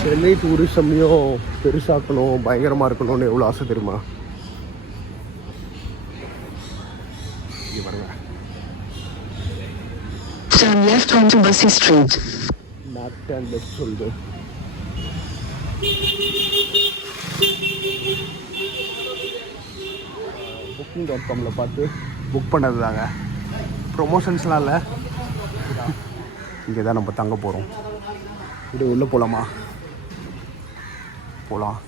சென்னை டூரிசமையும் பெருசாக்கணும், பயங்கரமாக இருக்கணும்னு எவ்வளோ ஆசை தெரியுமா? இங்கே பாருங்க, turn left onto Bussy Street. Left and left சொல்லுது. booking.comல பார்த்து புக் பண்ணது தாங்க, ப்ரொமோஷன்ஸ்லாம் இல்லை. இங்கே தான் நம்ம தங்க போகிறோம். இது உள்ளே போகலாமா? போகலாம்.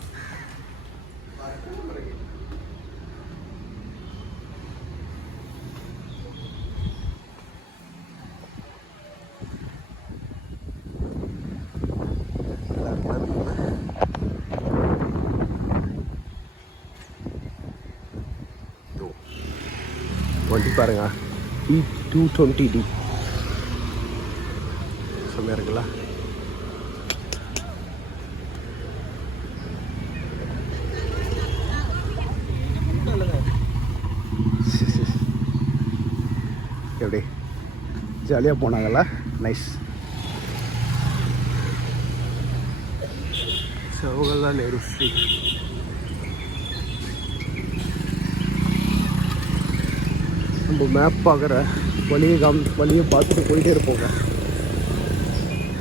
வண்டி பாருங்க, E220D செம்மையாக இருக்குல்ல? எப்படி ஜாலியாக போனாங்கல்ல? நைஸ். ஜவஹர்லால் நேரு ஸ்ட்ரீட். நம்ம மேப் பார்க்குற வழியை பார்த்துட்டு போயிட்டே இருப்போங்க.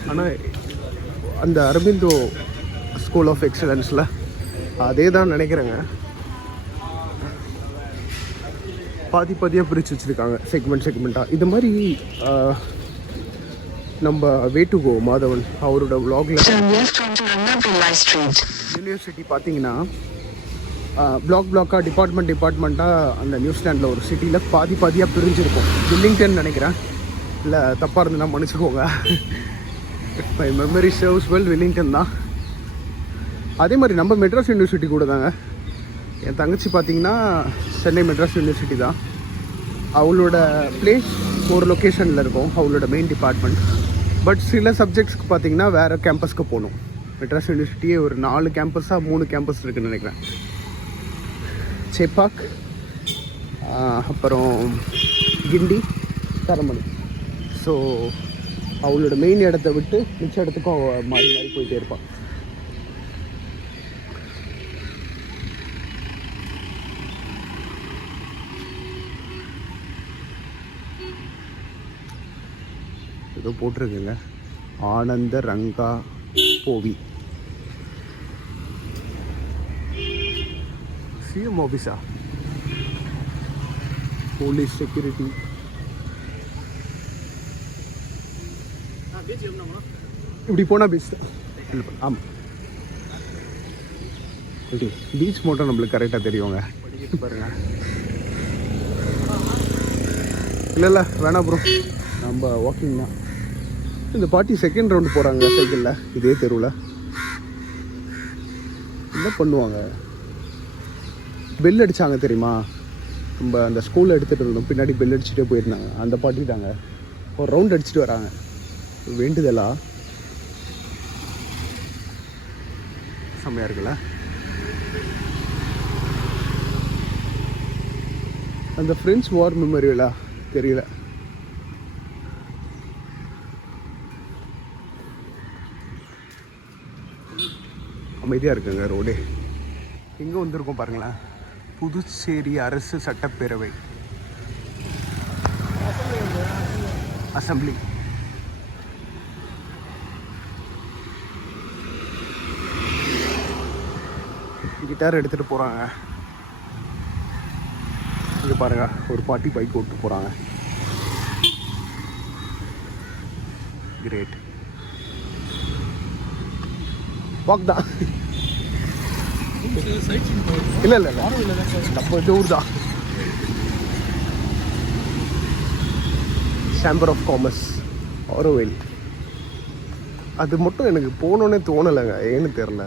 ஆனால் அந்த அரபிந்தோ ஸ்கூல் ஆஃப் எக்ஸலன்ஸில் அதே தான் நினைக்கிறேங்க, பாதியாக பிரித்து வச்சுருக்காங்க செக்மெண்ட்டாக. இது மாதிரி நம்ம வேட்டுகோ மாதவன் அவரோட விலாகில் யூனிவர்சிட்டி பார்த்தீங்கன்னா பிளாக்காக டிபார்ட்மெண்ட்டாக அந்த நியூசிலாண்டில் ஒரு சிட்டியில் பாதியாக பிரிஞ்சிருக்கும். வில்லிங்டன் நினைக்கிறேன், இல்லை தப்பாக இருந்துன்னா மன்னிச்சுக்கோங்க. My memory serves well, Willingdon தான். அதே மாதிரி நம்ம மெட்ராஸ் யூனிவர்சிட்டி கூட தாங்க. என் தங்கச்சி பார்த்திங்கன்னா சென்னை மெட்ராஸ் யூனிவர்சிட்டி தான். அவளோட பிளேஸ் ஒரு லொக்கேஷனில் இருக்கும், அவளோட மெயின் டிபார்ட்மெண்ட். பட் சில சப்ஜெக்ட்ஸ்க்கு பார்த்திங்கன்னா வேறு கேம்பஸ்க்கு போகணும். மெட்ராஸ் யூனிவர்சிட்டியே ஒரு 4 கேம்பஸாக 3 கேம்பஸ் இருக்குதுன்னு நினைக்கிறேன். சேப்பாக், அப்புறம் கிண்டி, தரமணி. ஸோ அவளோட மெயின் இடத்த விட்டு மிச்ச இடத்துக்கும் மாறி போயிட்டே இருப்பாள். ஏதோ போட்டிருக்குங்க, ஆனந்த ரங்கா போவி சிஎம் ஆஃபீஸா, போலீஸ் செக்யூரிட்டி. இப்படி போனால் பீச் தான். ஆமாம், பீச் மட்டும் நம்மளுக்கு கரெக்டாக தெரியுங்க. படிக்கிட்டு பாருங்க. இல்லை வேணாம் ப்ரோ, நம்ம வாக்கிங் தான். இந்த பாட்டி செகண்ட் ரவுண்டு போகிறாங்க சைக்கிளில், இதே தெருவில். என்ன பண்ணுவாங்க? பெல் அடித்தாங்க தெரியுமா? நம்ம அந்த ஸ்கூலில் எடுத்துகிட்டு இருந்தோம், பின்னாடி பெல் அடிச்சுட்டே போயிருந்தாங்க. அந்த பாட்டி தாங்க ஒரு ரவுண்ட் அடிச்சுட்டு வராங்க. வேண்டுதலா? செம்மையாக இருக்குல்ல? அந்த ஃப்ரெண்ட்ஸ் வார் மெமரியலா தெரியல. அமைதியாக இருக்குங்க ரோடு. எங்கே வந்திருக்கோம் பாருங்களேன், புதுச்சேரி அரசு சட்டப்பேரவை அசம்பிளி. கிட்டார் எடுத்துகிட்டு போகிறாங்க. இங்கே பாருங்க, ஒரு பாட்டி பைக் ஓட்டு போகிறாங்க. கிரேட். வாக் தான். இல்லை நம்ம ஊர் தான். Chamber of commerce Auroville. அது மட்டும் எனக்கு போகணுன்னே தோணலைங்க, ஏன்னு தெரில.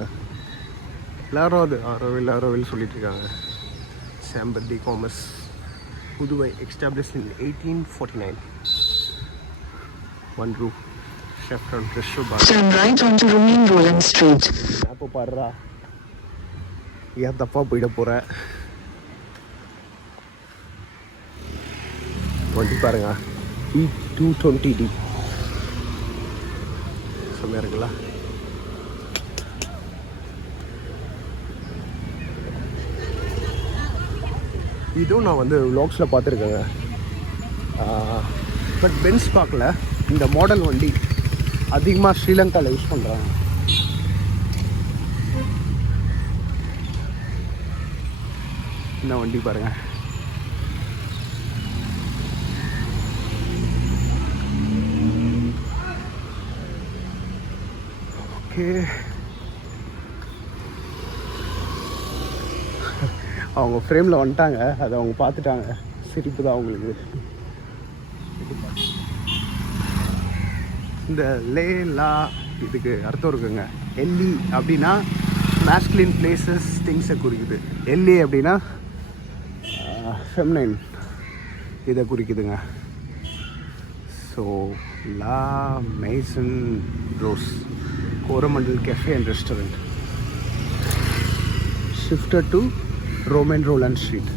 எல்லாரும் அது ஆரோவில் சொல்லிட்டு இருக்காங்க. சேம்பர் டி commerce Puduvai, established in 1849. One roof Chevron Pressure Bar. Turn right onto Romain Roland Street. அப்போ பாடுறா, ஏன் தப்பாக போயிட போகிற? வண்டி பாருங்க, E220D செம்மையாக இருக்குல்ல? இதுவும் நான் வந்து vlogsல பார்த்துருக்கேங்க. பட் பென்ஸ் பார்க்கல. இந்த மாடல் வண்டி அதிகமாக ஸ்ரீலங்காவில் யூஸ் பண்ணுறாங்க. இந்த வண்டி பாருங்கள். ஓகே, அவங்க ஃப்ரேமில் வந்துட்டாங்க. அதை அவங்க பார்த்துட்டாங்க. சிரிப்பு தான் அவங்களுக்கு. இந்த லேலா இதுக்கு அர்த்தம் இருக்குங்க. எல்லி அப்படின்னா மேஸ்குலின் பிளேசஸ் திங்ஸை குறிக்குது. எல்லி அப்படின்னா ஃபெமினைன் இதை குறிக்குதுங்க. So La Maison Rose Coromandel cafe and restaurant shifted to Romain Rolland street.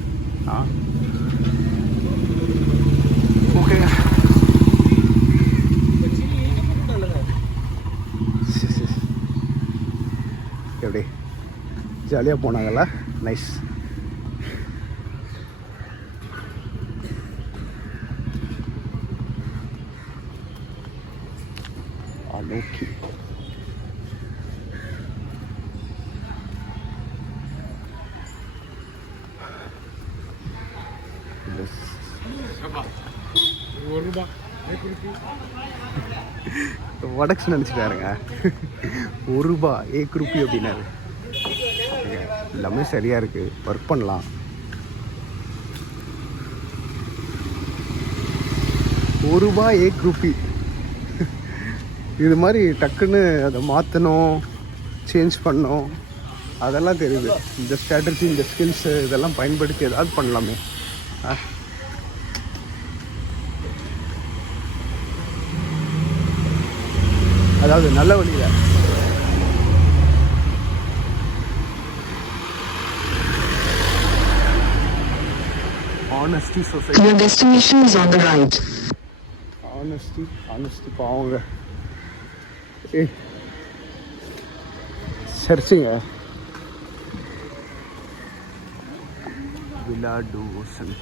Okay, எப்படி ஜாலியாக போனாங்கல்ல. நைஸ். அலோக்கி வடக்ஸ் நினச்சிட்டாருங்க. ₹1 1 ரூபி அப்படின்னாரு. எல்லாமே சரியாக இருக்குது. ஒர்க் பண்ணலாம். ₹1 1 ரூபி. இது மாதிரி டக்குன்னு அதை மாற்றணும், சேஞ்ச் பண்ணணும், அதெல்லாம் தெரியுது. இந்த ஸ்ட்ராட்டஜி, இந்த ஸ்கில்ஸு இதெல்லாம் பயன்படுத்தி ஏதாவது பண்ணலாமே. அதாவது நல்ல வழியில். Honesty Society. Your destination is on the right. Honesty பாவங்க. சர்ச்சிங்க. Villa டூசன்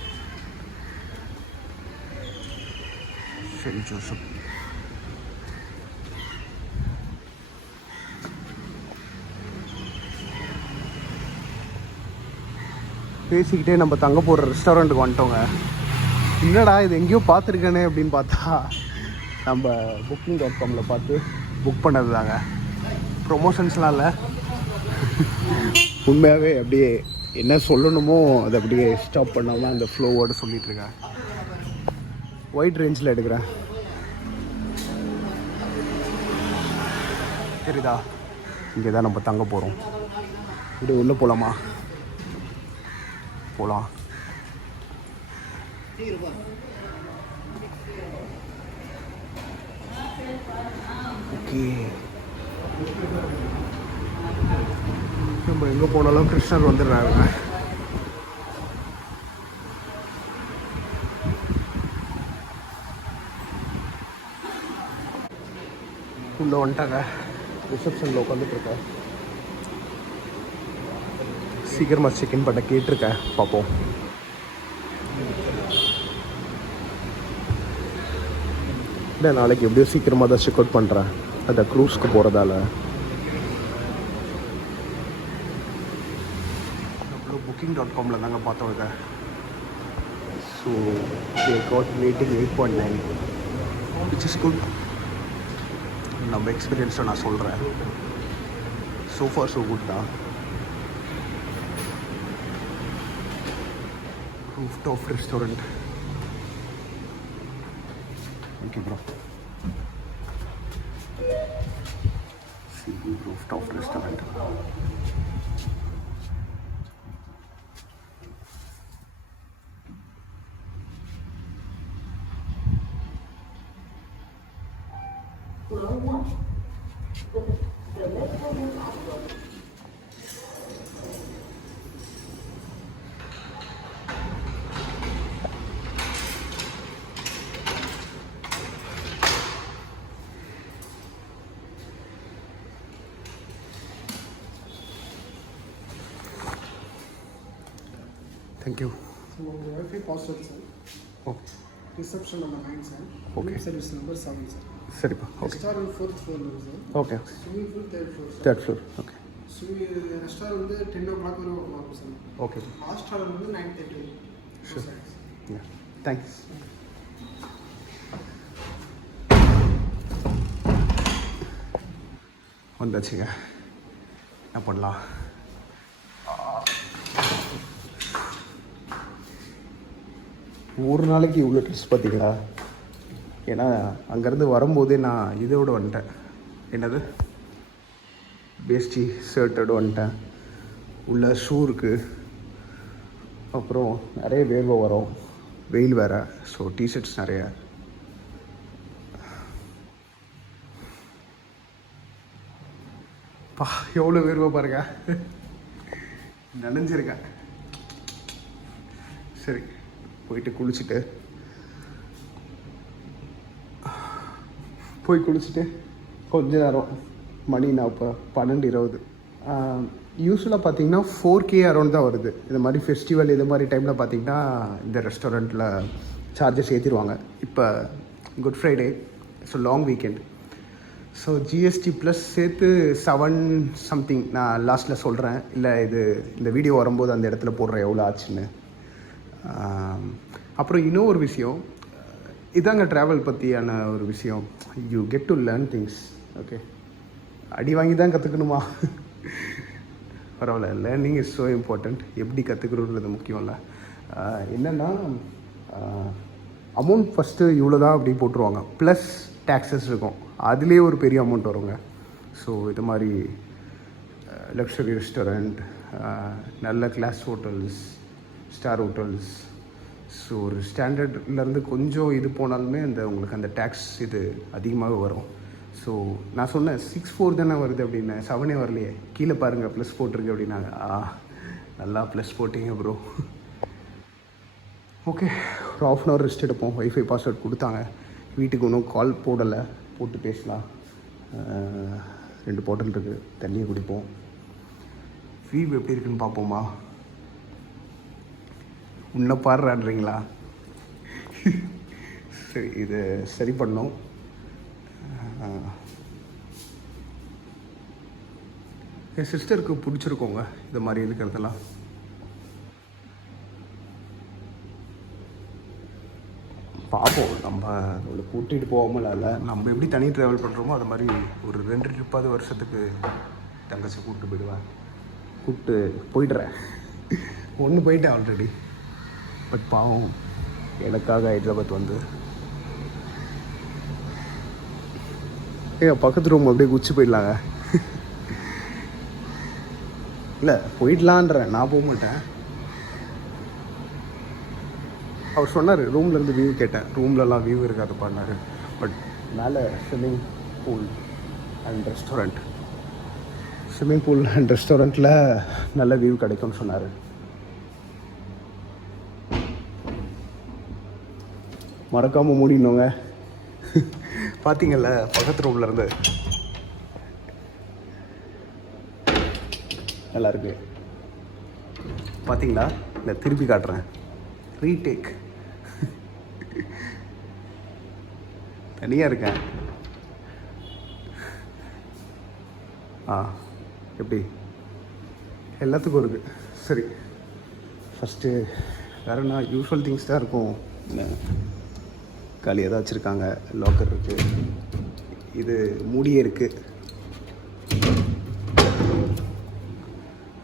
send Joseph. பேசிக்கிட்டே நம்ம தங்க போகிற ரெஸ்டாரண்ட்டுக்கு வந்துட்டோங்க. என்னடா இது எங்கேயோ பார்த்துருக்கேனே அப்படின்னு பார்த்தா நம்ம booking.comல பார்த்து புக் பண்ணது தாங்க. ப்ரொமோஷன்ஸ்லாம் இல்லை. உண்மையாகவே அப்படியே என்ன சொல்லணுமோ அதை அப்படியே ஸ்டாப் பண்ணாமல் அந்த ஃப்ளோவோடு சொல்லிகிட்ருக்கேன். ஒயிட் ரேஞ்சில் எடுக்கிறேன். சரிதா, இங்கே தான் நம்ம தங்க போகிறோம். இப்படி உள்ளே போகலாமா? போகலாம். ஓகே, நம்ம எங்கே போனாலும் கிருஷ்ணர் வந்துடுறாங்க. உள்ளே வந்துட்டாங்க. ரிசப்ஷனில் உட்காந்துட்ருக்கேன். சீக்கிரமாக செக்இன் பண்ண கேட்டிருக்கேன். பார்ப்போம். இல்லை, நாளைக்கு எப்படியோ சீக்கிரமாக தான் செக் அவுட் பண்ணுறேன். அந்த க்ரூஸ்க்கு போகிறதால. அப்புறம் booking.comல தாங்க பார்த்தோம் இதை. So they got rating 8.9 which is good. நம்ம எக்ஸ்பீரியன்ஸை நான் சொல்கிறேன். so far so good தான். rooftop restaurant. Thank you, bro. See the rooftop restaurant. Thank you. So wifi password sir, okay reception number 9 sir, Okay. Service number 7 sir, சரிப்பா okay restaurant 4th floor sir, okay swimming pool 3rd floor sir. Third floor okay restaurant வந்து 10 o'clock வரை open ஆகும் sir. Okay last order வந்து 9:30. Sure. Thanks. வந்தாச்சுங்க, என்ன பண்ணலாம்? ஒரு நாளைக்கு இவ்வளோ ட்ரெஸ் பார்த்தீங்களா? ஏன்னா அங்கேருந்து வரும்போதே நான் இதோடு வந்துட்டேன், என்னது வேஷ்டி ஷர்ட்டோடு வந்துட்டேன். உள்ள ஷூ இருக்குது, அப்புறம் நிறைய வேர்வை வரும், வெயில் வேறு, ஸோ டிஷர்ட்ஸ் நிறைய. பா எவ்வளோ வேர்வை பாருங்க, நனைஞ்சிருக்கேன். சரி போயிட்டு குளிச்சுட்டு கொஞ்ச நேரம், மணி நான் இப்போ 12:20. யூஸ்வலாக பார்த்தீங்கன்னா 4K அரௌண்ட் தான் வருது. இந்த மாதிரி ஃபெஸ்டிவல் இது மாதிரி டைமில் பார்த்தீங்கன்னா இந்த ரெஸ்டாரண்ட்டில் சார்ஜஸ் ஏற்றிடுவாங்க. இப்போ good Friday, so long weekend, so GST plus சேர்த்து 7 சம்திங். நான் லாஸ்ட்டில் சொல்கிறேன், இல்லை இந்த வீடியோ வரும்போது அந்த இடத்துல போடுறேன் எவ்வளோ ஆச்சுன்னு. அப்புறம் இன்னும் ஒரு விஷயம், இதாங்க ட்ராவல் பற்றியான ஒரு விஷயம். You get to learn things. Okay, அடி வாங்கி தான் கற்றுக்கணுமா? பரவாயில்ல, லேர்னிங் இஸ் ஸோ இம்பார்ட்டண்ட். எப்படி கற்றுக்கணுன்றது முக்கியம் இல்லை. என்னென்னா அமௌண்ட் ஃபஸ்ட்டு இவ்வளோ தான் அப்படி போட்டுருவாங்க, ப்ளஸ் டேக்ஸஸ் இருக்கும், அதுலேயே ஒரு பெரிய அமௌண்ட் வருங்க. ஸோ இது மாதிரி லக்ஸரி ரெஸ்டாரண்ட், நல்ல class hotels, star hotels, so ஒரு ஸ்டாண்டர்ட்லேருந்து கொஞ்சம் இது போனாலுமே உங்களுக்கு அந்த டேக்ஸ் இது அதிகமாக வரும். ஸோ நான் சொன்னேன் 6.4 தானே வருது அப்படின்னு, 7 வரலையே, கீழே பாருங்கள் ப்ளஸ் போட்டிருக்கு அப்படின்னாங்க. நல்லா ப்ளஸ் போட்டிங்க ப்ரோ. ஓகே, ஒரு 1/2 hour ரெஸ்ட் எடுப்போம். வைஃபை பாஸ்வேர்ட் கொடுத்தாங்க, வீட்டுக்கு ஒன்றும் கால் போடலை, போட்டு பேசலாம். 2 பாட்டில் இருக்குது, தண்ணியை குடிப்போம். வியூ எப்படி இருக்குன்னு பார்ப்போமா? உன்னை பாடுறான்றீங்களா? சரி, இது சரி பண்ணோம். என் சிஸ்டருக்கு பிடிச்சிருக்கோங்க இந்த மாதிரி இருக்கிறதெல்லாம். பார்ப்போம், நம்ம அவளை கூட்டிகிட்டு போகாமல் இல்லை, நம்ம எப்படி தனி ட்ராவல் பண்ணுறோமோ அது மாதிரி ஒரு 2 ட்ரிப்பாவது வருஷத்துக்கு தங்கச்சி கூப்பிட்டு போயிடுவேன். கூப்பிட்டு போயிடுறேன். 1 போயிட்டேன் ஆல்ரெடி. பட் பாவம் எனக்காக ஹைதராபாத் வந்து பக்கத்து ரூம் அப்படியே குச்சி போயிடலாங்க. இல்லை போயிடலான்றேன், நான் போக மாட்டேன். அவர் சொன்னார் ரூம்லேருந்து வியூ கேட்டேன், ரூம்லலாம் வியூ இருக்காது பண்ணார். பட் மேலே ஸ்விம்மிங் பூல் அண்ட் ரெஸ்டாரண்ட்டில் நல்ல வியூ கிடைக்கும்னு சொன்னார். மறக்காமல் மூடினோங்க. பார்த்தீங்கல்ல பக்கத்து ரூமில் இருந்து நல்லாயிருக்கு. பார்த்தீங்களா? இல்லை திருப்பி காட்டுறேன், ரீடேக். தனியாக இருக்கேன். எப்படி எல்லாத்துக்கும் இருக்குது. சரி, ஃபஸ்ட்டு வேறு என்ன யூஸ்வல் திங்ஸ் தான் இருக்கும். காலியாக தான் வச்சுருக்காங்க. லாக்கர் இருக்குது, இது மூடியே இருக்குது.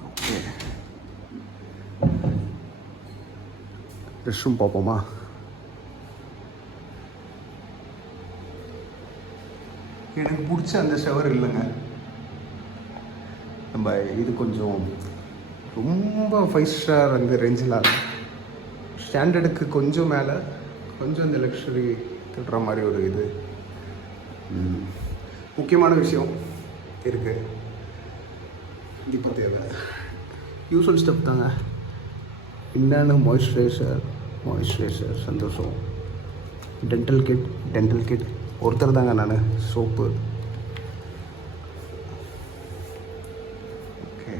ஓகே, ரெஸ்ட் ரூம் பார்ப்போமா? எனக்கு பிடிச்ச அந்த ஷவர் இல்லைங்க. நம்ம இது கொஞ்சம் ரொம்ப 5 ஸ்டார் அந்த ரேஞ்சில் ஸ்டாண்டர்டுக்கு கொஞ்சம் மேலே, கொஞ்சம் இந்த லக்ஸரி திட்டுற மாதிரி ஒரு இது. முக்கியமான விஷயம் இருக்குது, இப்போ தேவை யூஸ்வல் ஸ்டெப் தாங்க. என்னென்ன மாய்ஸ்சரைசர் சந்தோஷம். டென்டல் கிட் ஒருத்தர் தாங்க நான். சோப்பு, ஓகே,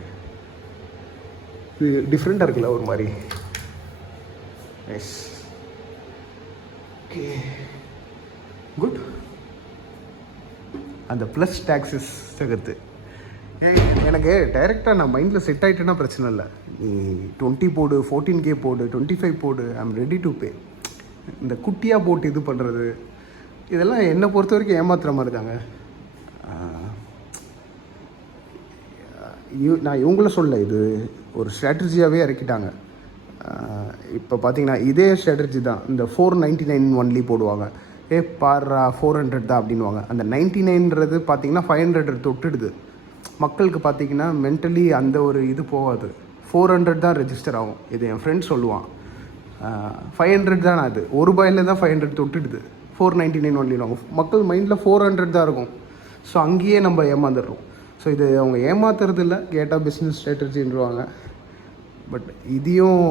இது டிஃப்ரெண்ட்டாக இருக்குல்ல ஒரு மாதிரி. S okay good. அந்த ப்ளஸ் டேக்ஸஸ் தகர்த்து எனக்கு டைரெக்டாக நான் மைண்டில் செட் ஆகிட்டேன்னா பிரச்சனை இல்லை. நீ 20 போடு, 14K போடு, 25 போடு, ஐம் ரெடி டு பே. இந்த குட்டியாக போட்டு இது பண்ணுறது இதெல்லாம் என்னை பொறுத்த வரைக்கும் ஏமாத்துற மாதிரி தாங்க. நான் இவங்கள சொல்ல, இது ஒரு ஸ்ட்ராட்டஜியாகவே இறக்கிட்டாங்க. இப்போ பார்த்தீங்கன்னா இதே ஸ்ட்ராட்டஜி தான் இந்த 499 ஒன்லி போடுவாங்க. பாரா 400 தான் அப்படின்வாங்க. அந்த 99ன்றது பார்த்தீங்கன்னா 500 தொட்டுடுது. மக்களுக்கு பார்த்தீங்கன்னா மென்டலி அந்த ஒரு இது போகாது. 400 தான் ரெஜிஸ்டர் ஆகும். இது என் ஃப்ரெண்ட் சொல்லுவான். 500 தான் அது, ₹1 தான் 500 தொட்டுடுது. 499 ஒன்லிடுவாங்க. மக்கள் மைண்டில் 400 தான் இருக்கும். ஸோ அங்கேயே நம்ம ஏமாந்துடுறோம். ஸோ இது அவங்க ஏமாத்துறது இல்லை, கேட்டால் பிஸ்னஸ் ஸ்ட்ராட்டஜின்றாங்க. பட் இதையும்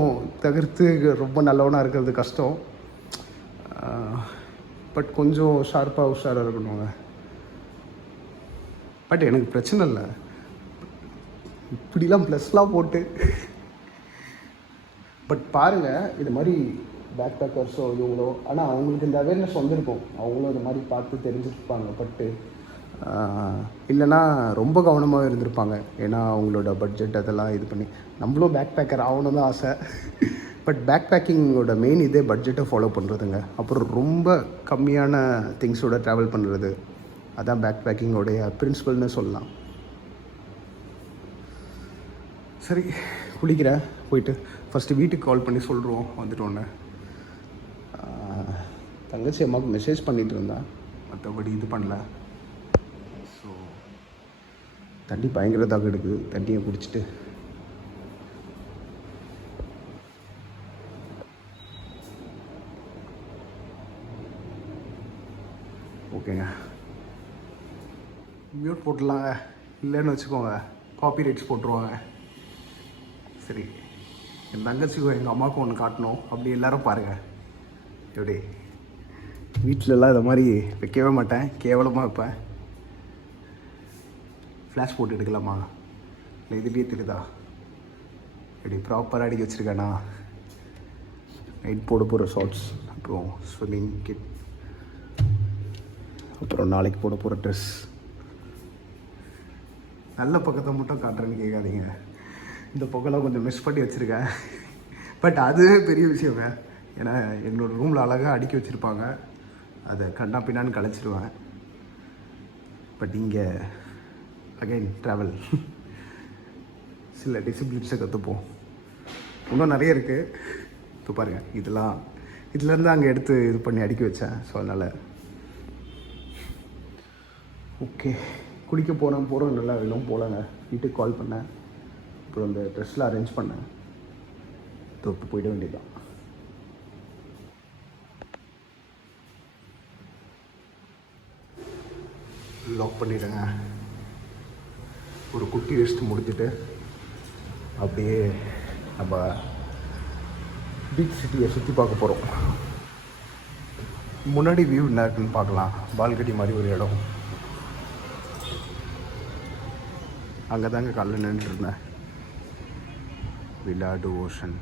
தவிர்த்து ரொம்ப நல்லவனாக இருக்கிறது கஷ்டம். பட் கொஞ்சம் ஷார்ப்பாக உஷாராக இருக்கணுங்க. பட் எனக்கு பிரச்சனை இல்லை, இப்படிலாம் ப்ளஸ்லாம் போட்டு. பட் பாருங்கள், இது மாதிரி பேக் பேக்கர்ஸோ இவங்களோ, ஆனால் அவங்களுக்கு இந்த அவேர்னஸ் வந்திருக்கும். அவங்களும் இது மாதிரி பார்த்து தெரிஞ்சுருப்பாங்க. பட்டு இல்லைன்னா ரொம்ப கவனமாக இருந்திருப்பாங்க. ஏன்னா அவங்களோட பட்ஜெட் அதெல்லாம் இது பண்ணி நம்மளும் பேக் பேக்கர் ஆகணும் தான் ஆசை. பட் பேக் பேக்கிங்கோட மெயின் இதே பட்ஜெட்டை ஃபாலோ பண்ணுறதுங்க. அப்புறம் ரொம்ப கம்மியான திங்ஸோட ட்ராவல் பண்ணுறது, அதான் பேக் பேக்கிங்கோடைய பிரின்சிபல்னு சொல்லலாம். சரி, குளிக்கிறேன். போயிட்டு ஃபஸ்ட்டு வீட்டுக்கு கால் பண்ணி சொல்கிறோம் வந்துட்டோன்னு. தங்கச்சி அம்மாவுக்கு மெசேஜ் பண்ணிகிட்டு இருந்தேன், மற்றபடி இது பண்ணல. ஸோ தண்ணி பயங்கர தாக்கம் எடுக்குது. தண்ணியை குடிச்சிட்டு ஓகேங்க, மியூட் போட்டுடலாங்க. இல்லைன்னு வச்சுக்கோங்க, காப்பி ரைட்ஸ் போட்டுருவாங்க. சரி, என் தங்கச்சிக்கும் எங்கள் அம்மாவுக்கும் ஒன்று காட்டணும். அப்படி எல்லோரும் பாருங்கள். எப்படி வீட்டிலலாம் இதை மாதிரி வைக்கவே மாட்டேன், கேவலமாக வைப்பேன். ஃப்ளாஷ் போட்டு எடுக்கலாமா? இல்லை இதுலேயே தெரியுதா? எப்படி ப்ராப்பராக அடிக்க வச்சுருக்கேண்ணா. நைட் போட போகிற ஷார்ட்ஸ், அப்புறம் ஸ்விம்மிங் கிட், அப்புறம் நாளைக்கு போட போகிற ட்ரெஸ். நல்ல பக்கத்தை மட்டும் காட்டுறேன்னு கேட்காதீங்க. இந்த பக்கம்லாம் கொஞ்சம் மிஸ் பண்ணி வச்சுருக்கேன். பட் அதுவே பெரிய விஷயங்க. ஏன்னா என்னோடய ரூமில் அழகாக அடுக்கி வச்சுருப்பாங்க, அதை கண்ணா பின்னான்னு கலைச்சிடுவேன். பட் இங்கே அகைன் ட்ராவல், சில டிசிப்ளின்ஸை கற்றுப்போம். இன்னும் நிறைய இருக்குது. இப்போ பாருங்கள், இதுலேருந்து அங்கே எடுத்து இது பண்ணி அடுக்கி வச்சேன். ஸோ அதனால் ஓகே, குளிக்க போகிறோம். நல்லா இன்னும் போகலங்க. வீட்டுக்கு கால் பண்ணேன், அப்புறம் இந்த ட்ரெஸ்லாம் அரேஞ்ச் பண்ணேன். தொட்டு போயிட வேண்டியதுதான். லாக் பண்ணிவிடுங்க. ஒரு குட்டி ரெஸ்ட் முடிச்சுட்டு அப்படியே நம்ம பீச் சிட்டியை சுற்றி பார்க்க போகிறோம். முன்னாடி வியூ என்ன இருக்குன்னு பார்க்கலாம். பால்கனி மாதிரி ஒரு இடம், அங்கே தாங்க காலைல நின்றுருந்தேன். வில்லாடு ஓஷன்.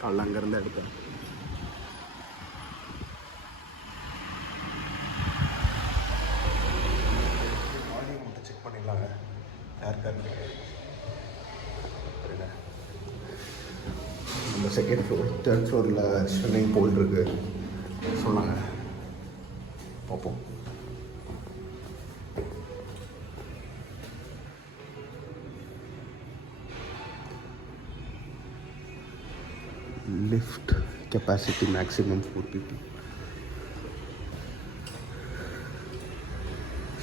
காலைல அங்கேருந்து எடுத்தேன். வால்யூம் மட்டும் செக் பண்ணிடலாங்க. யாருக்காரு நம்ம செகண்ட் ஃப்ளோர், தேர்ட் ஃப்ளோரில் ஸ்விம்மிங் பூல் இருக்குது சொன்னாங்க. பார்ப்போம். Lift capacity maximum 4 people.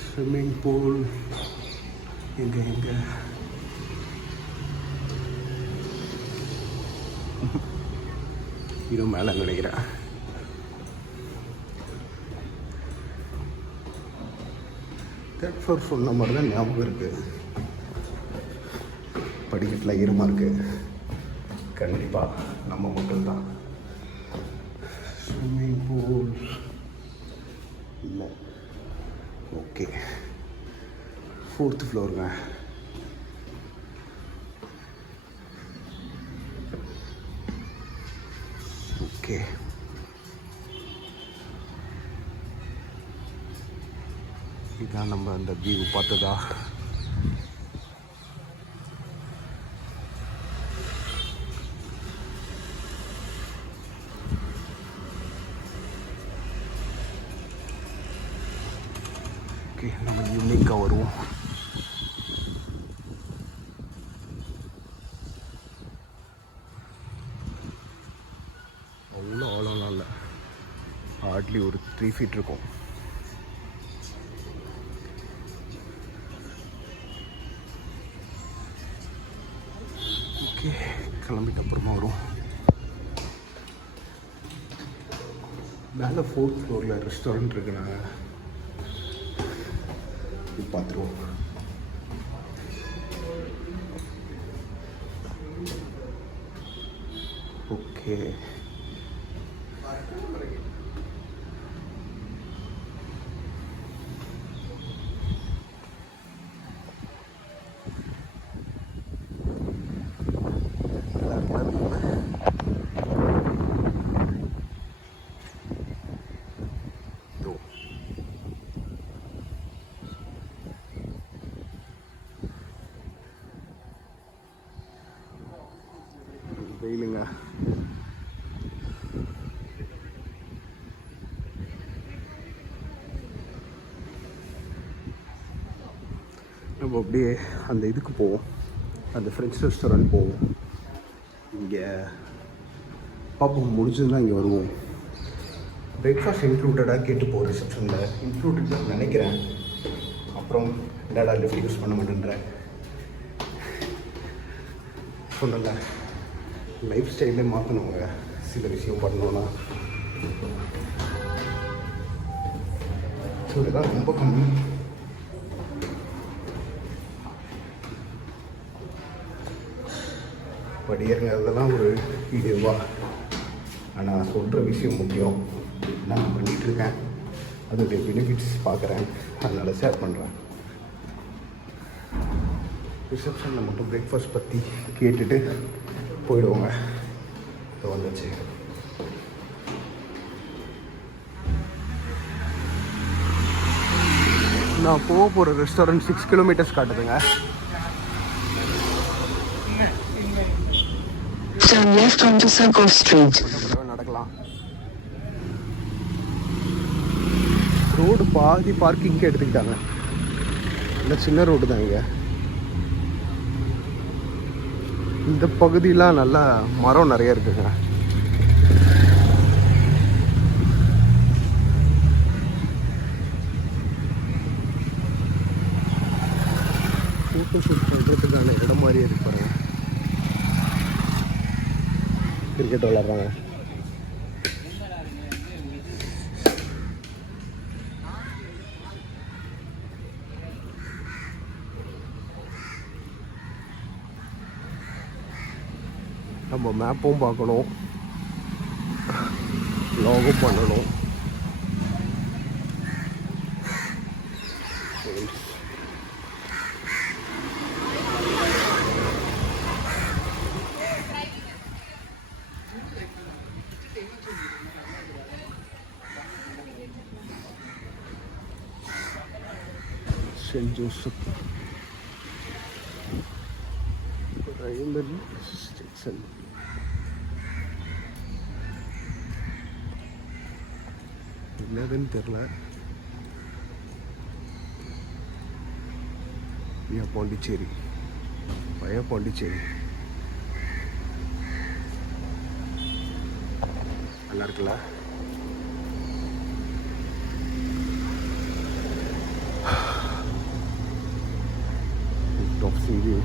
Swimming pool. எங்க இது மேலே நினைக்கிறேன். தேர்ட் ஃப்ளோர் சொன்ன மாதிரி தான் ஞாபகம் இருக்குது. படிக்கட்டில் ஈரமாக இருக்குது. கண்டிப்பாக நம்ம மக்கள் தான். ஸ்விம்மிங் பூல் இல்லை. Okay, 4th ஃப்ளோருங்க. ஓகே, இதான் நம்ம அந்த வியூ பார்த்ததா. ஓகே, நம்ம யூனிக்காக வருவோம். அவ்வளோ ஆழம்லாம் இல்லை, ஹார்ட்லி ஒரு 3 feet இருக்கும். ஓகே, கிளம்பிட்டு அப்புறமா வரும். மேலே 4th floor ரெஸ்டாரண்ட் இருக்கு, நாங்கள் பார்த்துருவோம். ஓகே, வெயிலுங்க. நம்ம அப்படியே அந்த இதுக்கு போவோம், அந்த ஃப்ரெண்ட்ஸ் ரெஸ்டாரண்ட் போவோம். இங்கே பப் முடிஞ்சதுன்னா இங்கே வருவோம். பிரேக்ஃபாஸ்ட் இன்க்ளூடடாக கேட்டு போவோம் ரிசப்ஷனில். இன்க்ளூடட் தான் நினைக்கிறேன். அப்புறம் டேடா லிஃப்ட் யூஸ் பண்ண மாட்டேன்றேன். சொன்னல, லைஃப் ஸ்டைலே மாற்றணுங்க சில விஷயம் பண்ணணுன்னா. ஸோ இதெல்லாம் ரொம்ப கம்மி. படியறதெல்லாம் ஒரு வீடியோவா, ஆனால் சொல்கிற விஷயம் முக்கியம். நான் பண்ணிகிட்ருக்கேன், அதோடைய பெனிஃபிட்ஸ் பார்க்குறேன், அதனால் ஷேர் பண்ணுறேன். ரிசப்ஷனில் மட்டும் பிரேக்ஃபாஸ்ட் பற்றி கேட்டுட்டு போயிடுவோங்க. இப்போ வந்துச்சு. நான் போக போகிற restaurant 6 kilometers காட்டுதுங்க. Turn left onto Circle Street. நடக்கலாம். ரோடு பாதி பார்க்கிங்க்கு எடுத்துக்கிட்டாங்க. இந்த சின்ன ரோடு தான் இங்கே. இந்த பகுதியெலாம் நல்லா மரம் நிறைய இருக்குங்க. ஃபோட்டோ ஷூட் பண்ணுறதுக்கான இடம் மாதிரியே இருக்கு பாருங்க. கிரிக்கெட் விளாட்றாங்க. நம்ம மேப்பும் பார்க்கணும், லாகும் பண்ணணும். Saint Joseph primary station. என்னதுன்னு தெரில. பாண்டிச்சேரி, பழைய பாண்டிச்சேரி நல்லா இருக்குல்ல. Top view.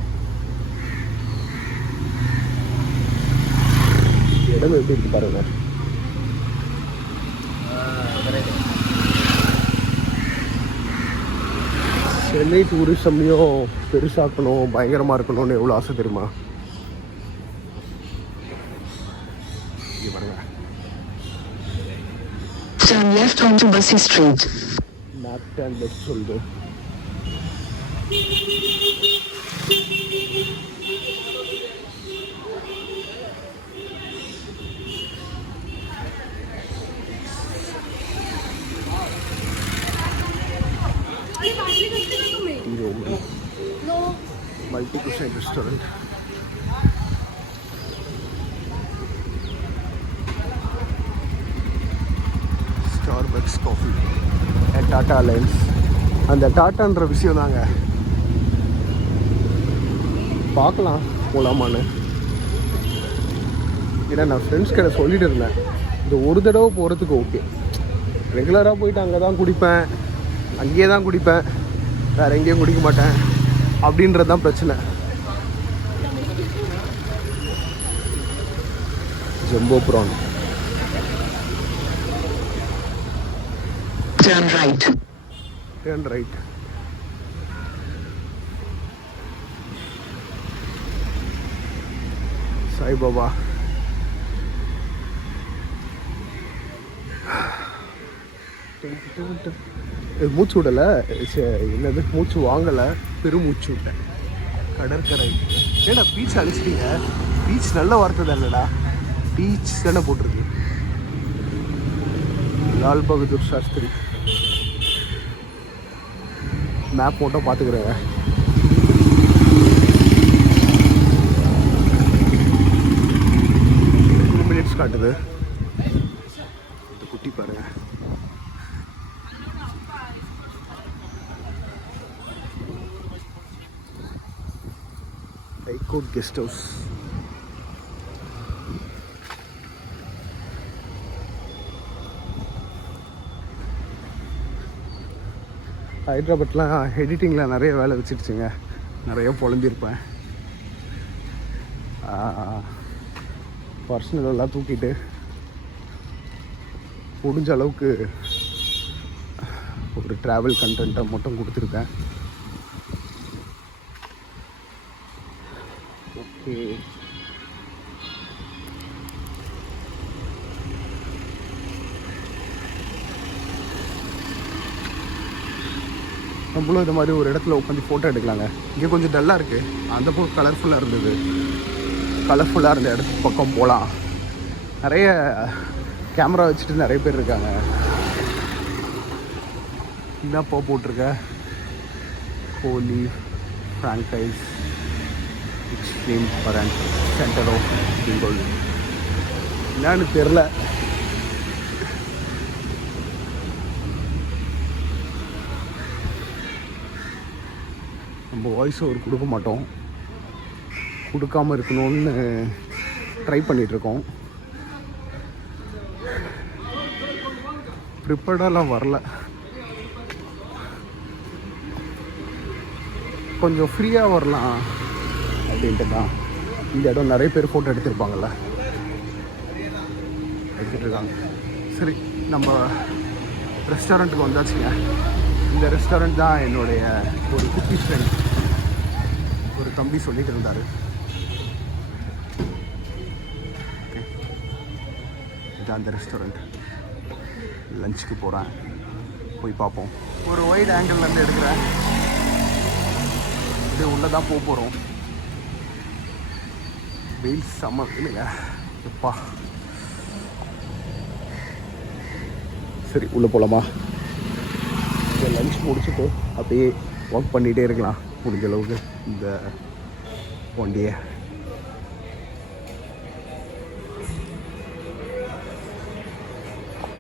இடம் எப்படி இருக்கு பாருங்க. சென்னை டூரிசம்லையும் பெருசாக்கணும், பயங்கரமாக இருக்கணும்னு எவ்வளோ ஆசை தெரியுமா? இங்கே பாருங்க. Turn left onto Bussy Street. Left and left சொல்லுது. room. Multi-cuisine restaurant. Starbucks coffee and Tata Alliance. அந்த டாட்டான்ற விஷயம் தாங்க, பார்க்கலாம் போகலாமான்னு. ஏன்னா நான் ஃப்ரெண்ட்ஸ் கிட்ட சொல்லிட்டு இருந்தேன், இந்த ஒரு தடவை போகிறதுக்கு ஓகே, ரெகுலராக போயிட்டு அங்கே தான் குடிப்பேன், அங்கேயே தான் குடிப்பேன், வேறு எங்கேயும் குடிக்க மாட்டேன் அப்படின்றது தான் பிரச்சனை. Jumbo prawn. Turn right. Turn right. Sai Baba. மூச்சு விடலை, என்னது மூச்சு வாங்கலை, பெருமூச்சு விட்டேன். கடற்கரை. ஏன்னா பீச் அழிச்சிட்டீங்க, பீச் நல்ல வார்த்தை தானடா, பீச் தானே போட்டிருக்கு. லால் பகதூர் சாஸ்திரி மேப் மட்டும் பார்த்துக்கிறேங்க. மினிட்ஸ் காட்டுது. இந்த குட்டி பாருங்க. High court guest house. ஹைதராபாத்லாம் எடிட்டிங்கில் நிறைய வேலை வச்சிருச்சுங்க, நிறைய புலம்பியிருப்பேன். பர்சனலெல்லாம் தூக்கிட்டு முடிஞ்ச அளவுக்கு ஒரு ட்ராவல் கண்டென்ட்டை மட்டும் கொடுத்துருக்கேன். ஓகே, நம்மளும் இந்த மாதிரி ஒரு இடத்துல உட்காந்து ஃபோட்டோ எடுக்கலாங்க. இங்கே கொஞ்சம் டல்லாக இருக்குது, அந்த பக்கம் கலர்ஃபுல்லாக இருந்தது. கலர்ஃபுல்லாக இருந்த இடத்துக்கு பக்கம் போகலாம். நிறைய கேமரா வச்சுட்டு நிறைய பேர் இருக்காங்க. என்னப்பா போட்டிருக்க, ஹோலி ஃப்ரான்கைஸ் extreme parent centre of Bengal. என்னன்னு தெரில. நம்ம வாய்ஸ் ஓவர் கொடுக்க மாட்டோம், கொடுக்காமல் இருக்கணும்னு ட்ரை பண்ணிகிட்ருக்கோம். ப்ரிப்பேர்டாலாம் வரல, கொஞ்சம் ஃப்ரீயாக வரலாம் அப்படின்ட்டு தான். இந்த இடம் நிறைய பேர் ஃபோட்டோ எடுத்துருப்பாங்கள்ல, எடுத்துகிட்டு இருக்காங்க. சரி, நம்ம ரெஸ்டாரண்ட்டுக்கு வந்தாச்சுங்க. இந்த ரெஸ்டாரண்ட் தான் என்னுடைய ஒரு குட்டி ஃப்ரெண்ட், ஒரு தம்பி சொல்லிட்டு இருந்தார். இது அந்த ரெஸ்டாரண்ட். லஞ்சுக்கு போகிறேன், போய் பார்ப்போம். ஒரு வைட் ஆங்கிள்லேருந்து எடுக்கிறேன். இது உள்ளே தான் போக போகிறோம். வெயில் செம்ம இல்லைங்க எப்பா. சரி, உள்ளே போகலாமா? லஞ்ச் முடிச்சுட்டு அப்படியே ஒர்க் பண்ணிகிட்டே இருக்கலாம் முடிஞ்ச அளவுக்கு இந்த ஒன் டே.